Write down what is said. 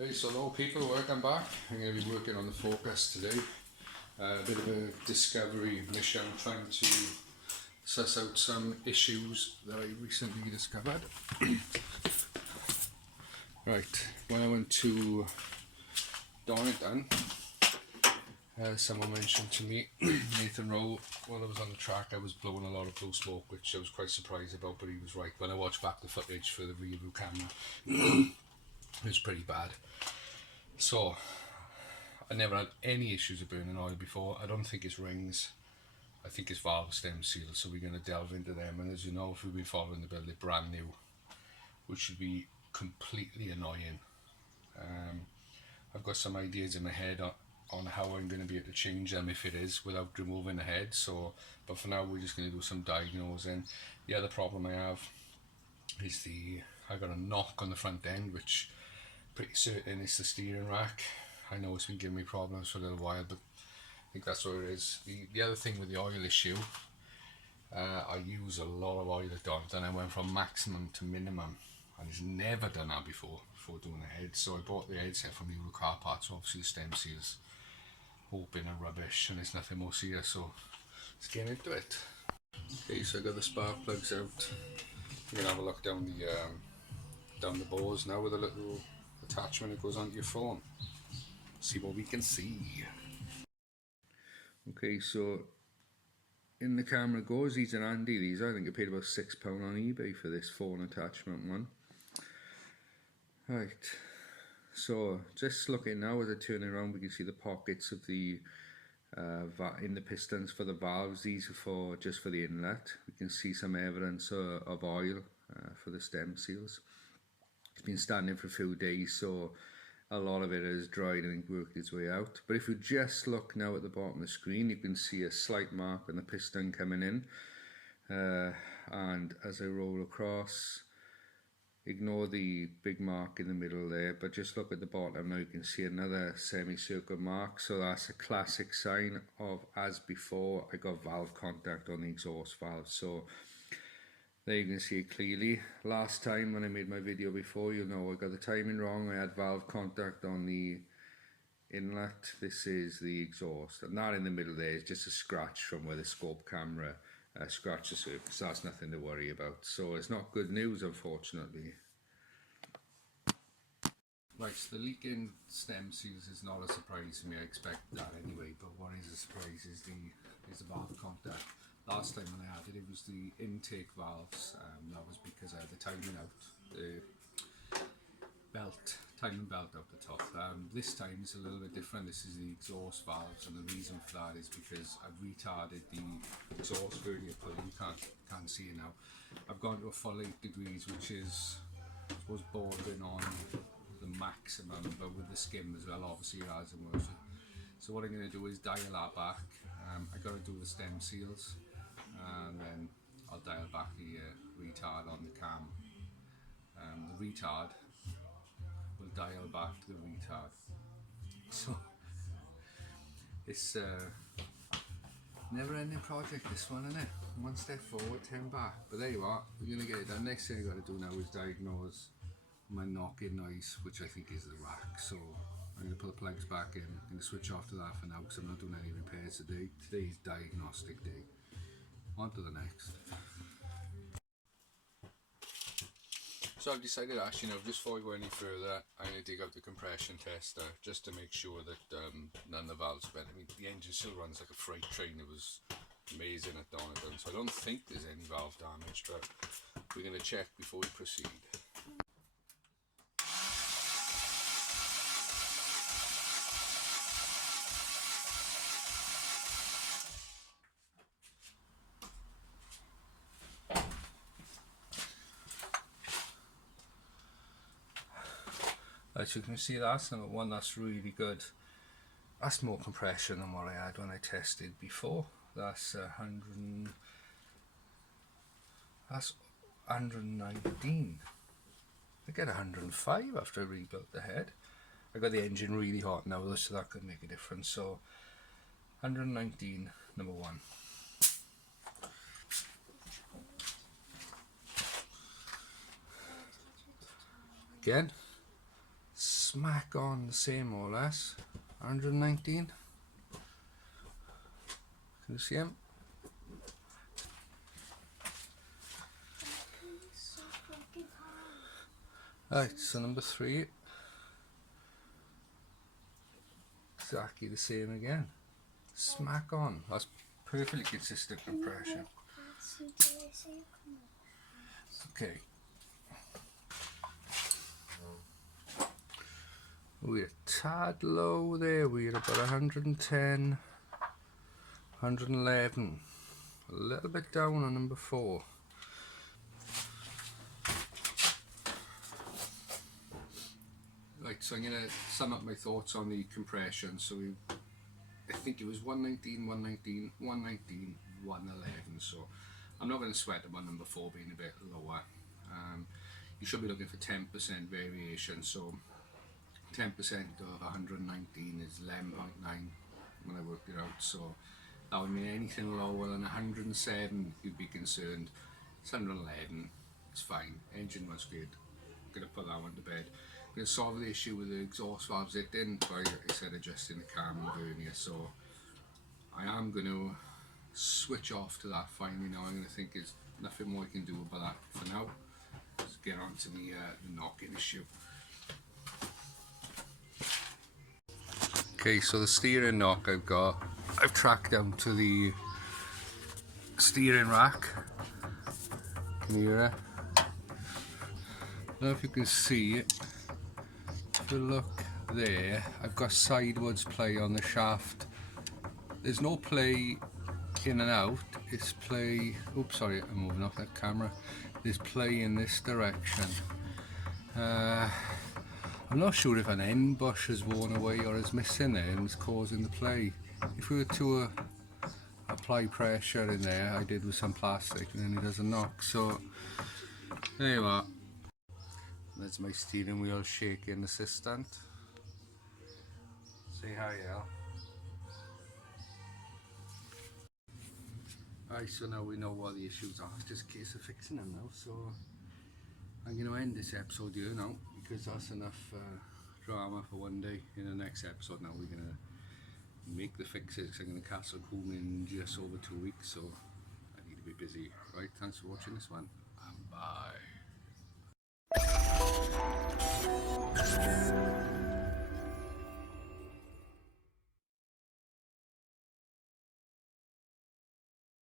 Hey, so hello people, welcome back. I'm going to be working on the Focus today. A bit of a discovery mission, trying to suss out some issues that I recently discovered. Right, when I went to Donington, someone mentioned to me, Nathan Rowe, while I was on the track, I was blowing a lot of blue smoke, which I was quite surprised about, but he was right. When I watched back the footage for the rear view camera, it was pretty bad. So I never had any issues with burning oil before. I don't think it's rings. I think it's valve stem seals, so we're going to delve into them. And as you know, if we've been following the build, they're brand new, which should be completely annoying. I've got some ideas in my head on how I'm going to be able to change them if it is without removing the head. So, but for now, we're just going to do some diagnosing. The other problem I have is I got a knock on the front end, which pretty certain it's the steering rack. I know it's been giving me problems for a little while, but I think that's what it is. The other thing with the oil issue, I use a lot of oil at Donington. I went from maximum to minimum, and it's never done that before doing the head. So I bought the head set from Euro Car Parts. So obviously the stem seals open and rubbish, and it's nothing more serious. So let's get into it. Okay, so I got the spark plugs out. You can have a look down the bores now with a little attachment that goes onto your phone. See what we can see. Okay, so in the camera goes. These are handy. These, I think I paid about £6 on eBay for this phone attachment one. Right, so just looking now as I turn around, we can see the pockets of the in the pistons for the valves. These are just for the inlet. We can see some evidence of oil for the stem seals. It's been standing for a few days, so a lot of it has dried and worked its way out. But if you just look now at the bottom of the screen, you can see a slight mark on the piston coming in. And as I roll across, ignore the big mark in the middle there, but just look at the bottom now, you can see another semicircle mark. So that's a classic sign of, as before, I got valve contact on the exhaust valve. So there you can see it clearly. Last time when I made my video before, you'll know I got the timing wrong. I had valve contact on the inlet. This is the exhaust, and that in the middle there is just a scratch from where the scope camera scratched the surface. That's nothing to worry about. So it's not good news, unfortunately. Right, so the leaking stem seals is not a surprise to me. I expect that anyway, but what is a surprise is the valve contact. Last time when I had it, it was the intake valves. That was because I had the timing out, the timing belt out the top. This time it's a little bit different. This is the exhaust valves, and the reason for that is because I've retarded the exhaust vertical pull. You can't see it now. I've gone to a full 8 degrees, which is, I suppose, bordering on the maximum, but with the skim as well, obviously it hasn't worked. So what I'm going to do is dial that back. I got to do the stem seals, and then I'll dial back the retard on the cam. The retard will dial back the retard. So it's never-ending project, this one, isn't it? One step forward, 10 back. But there you are. We're going to get it done. Next thing I got to do now is diagnose my knocking noise, which I think is the rack. So I'm going to put the plugs back in. I'm going to switch off to that for now because I'm not doing any repairs today. Today's diagnostic day. On to the next. So I've decided, actually, just before we go any further, I'm going to dig out the compression tester just to make sure that none of the valves are bent. I mean, the engine still runs like a freight train. It was amazing at Donington, so I don't think there's any valve damage, but we're going to check before we proceed. As you can see, that's number one. That's really good. That's more compression than what I had when I tested before. That's 100. That's 119. I get 105 after I rebuilt the head. I got the engine really hot now, so that could make a difference. So 119, number one. Again, smack on the same more or less. 119. Can you see him? Right, so number 3. Exactly the same again. Smack on. That's perfectly consistent compression. Okay. We're a tad low there. We're about 110, 111. A little bit down on number 4. Right, so I'm going to sum up my thoughts on the compression. So I think it was 119, 119, 119, 111. So I'm not going to sweat about number 4 being a bit lower. You should be looking for 10% variation. So 10% of 119 is 11.9 when I worked it out. So that would mean anything lower than 107 you'd be concerned. It's 111, it's fine. Engine was good. Gonna put that one to bed. Gonna solve the issue with the exhaust valves hitting by, like I said, adjusting the cam and vernier. So I am gonna switch off to that finally now. I'm gonna think there's nothing more I can do about that for now. Let's get on to the knocking issue. Okay, so the steering knock I've tracked down to the steering rack. Can you hear it? I don't know if you can see it. If you look there, I've got sideways play on the shaft. There's no play in and out, it's play, oops sorry, I'm moving off that camera. There's play in this direction. I'm not sure if an end bush has worn away or is missing there and is causing the play. If we were to apply pressure in there, I did with some plastic, and then it doesn't knock. So there you are. There's my steering wheel shaking assistant. Say hi, Al. Right, so now we know what the issues are. It's just a case of fixing them now. So I'm going to end this episode here now, because that's enough drama for one day. In the next episode now we're going to make the fixes. I'm going to castle home in just over 2 weeks, so I need to be busy. Right, thanks for watching this one, and bye.